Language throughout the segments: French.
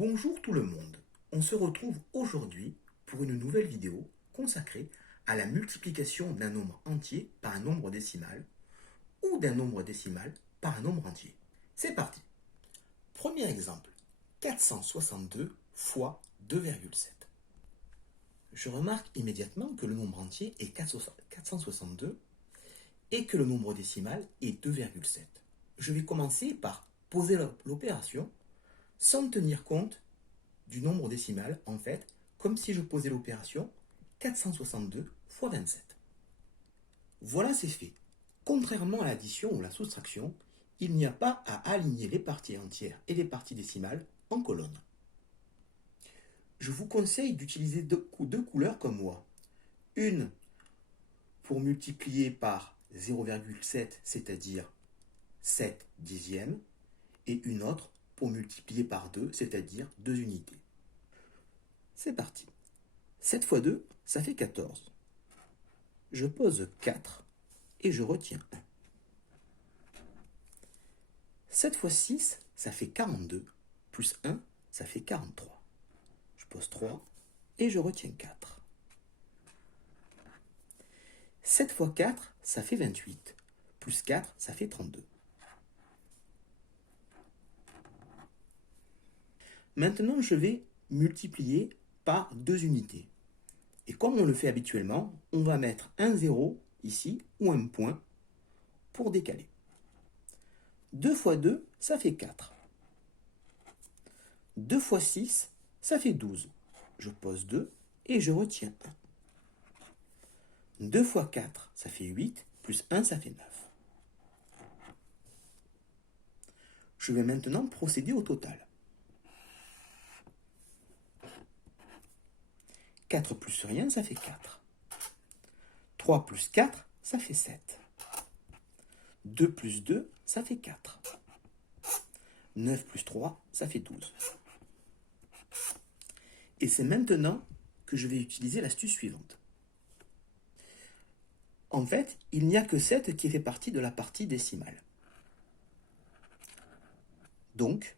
Bonjour tout le monde, on se retrouve aujourd'hui pour une nouvelle vidéo consacrée à la multiplication d'un nombre entier par un nombre décimal ou d'un nombre décimal par un nombre entier. C'est parti. Premier exemple, 462 fois 2,7. Je remarque immédiatement que le nombre entier est 462 et que le nombre décimal est 2,7. Je vais commencer par poser l'opération sans tenir compte du nombre décimal, en fait, comme si je posais l'opération 462 fois 27. Voilà, c'est fait. Contrairement à l'addition ou la soustraction, il n'y a pas à aligner les parties entières et les parties décimales en colonne. Je vous conseille d'utiliser deux couleurs comme moi. Une pour multiplier par 0,7, c'est-à-dire 7 dixièmes, et une autre pour multiplier par 2, c'est-à-dire 2 unités. C'est parti. 7 fois 2, ça fait 14. Je pose 4 et je retiens 1. 7 fois 6, ça fait 42, plus 1, ça fait 43. Je pose 3 et je retiens 4. 7 fois 4, ça fait 28, plus 4, ça fait 32. Maintenant, je vais multiplier par 2 unités. Et comme on le fait habituellement, on va mettre un 0 ici ou un point pour décaler. 2 fois 2, ça fait 4. 2 fois 6, ça fait 12. Je pose 2 et je retiens 1. 2 fois 4, ça fait 8, plus 1, ça fait 9. Je vais maintenant procéder au total. 4 plus rien, ça fait 4. 3 plus 4, ça fait 7. 2 plus 2, ça fait 4. 9 plus 3, ça fait 12. Et c'est maintenant que je vais utiliser l'astuce suivante. En fait, il n'y a que 7 qui fait partie de la partie décimale. Donc,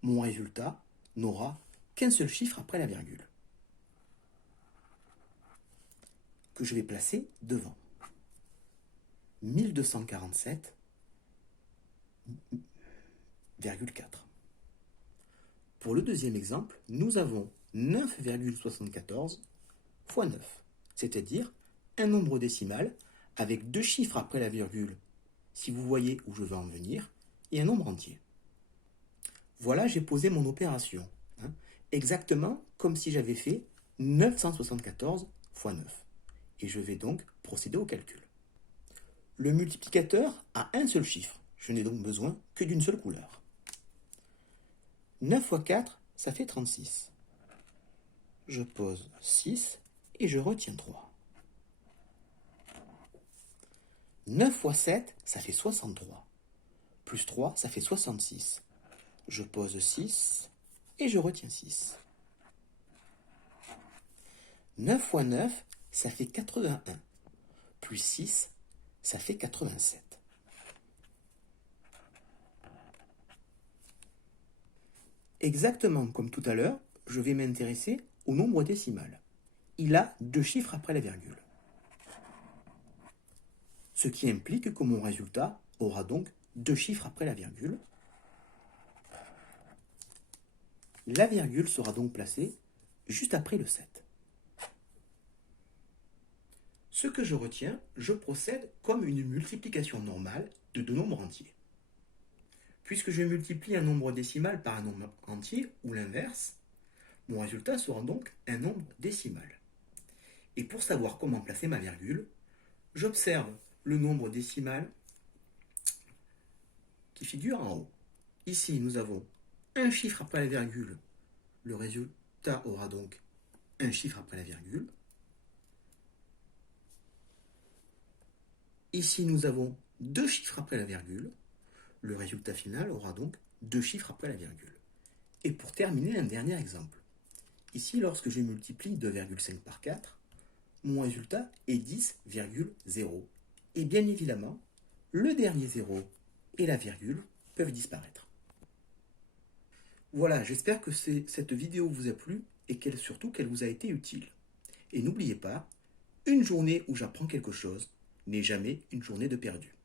mon résultat n'aura qu'un seul chiffre après la virgule, que je vais placer devant. 1247,4. Pour le deuxième exemple, nous avons 9,74 fois 9, c'est-à-dire un nombre décimal avec deux chiffres après la virgule, si vous voyez où je veux en venir, et un nombre entier. Voilà, j'ai posé mon opération, exactement comme si j'avais fait 974 fois 9. Et je vais donc procéder au calcul. Le multiplicateur a un seul chiffre, je n'ai donc besoin que d'une seule couleur. 9 fois 4, ça fait 36. Je pose 6 et je retiens 3. 9 fois 7, ça fait 63. Plus 3, ça fait 66. Je pose 6 et je retiens 6. 9 fois 9, ça fait 81. Plus 6, ça fait 87. Exactement comme tout à l'heure, je vais m'intéresser au nombre décimal. Il a deux chiffres après la virgule. Ce qui implique que mon résultat aura donc deux chiffres après la virgule. La virgule sera donc placée juste après le 7. Ce que je retiens, je procède comme une multiplication normale de deux nombres entiers. Puisque je multiplie un nombre décimal par un nombre entier, ou l'inverse, mon résultat sera donc un nombre décimal. Et pour savoir comment placer ma virgule, j'observe le nombre décimal qui figure en haut. Ici, nous avons un chiffre après la virgule. Le résultat aura donc un chiffre après la virgule. Ici, nous avons deux chiffres après la virgule. Le résultat final aura donc deux chiffres après la virgule. Et pour terminer, un dernier exemple. Ici, lorsque je multiplie 2,5 par 4, mon résultat est 10,0. Et bien évidemment, le dernier 0 et la virgule peuvent disparaître. Voilà, j'espère que cette vidéo vous a plu et surtout qu'elle vous a été utile. Et n'oubliez pas, une journée où j'apprends quelque chose n'est jamais une journée de perdu.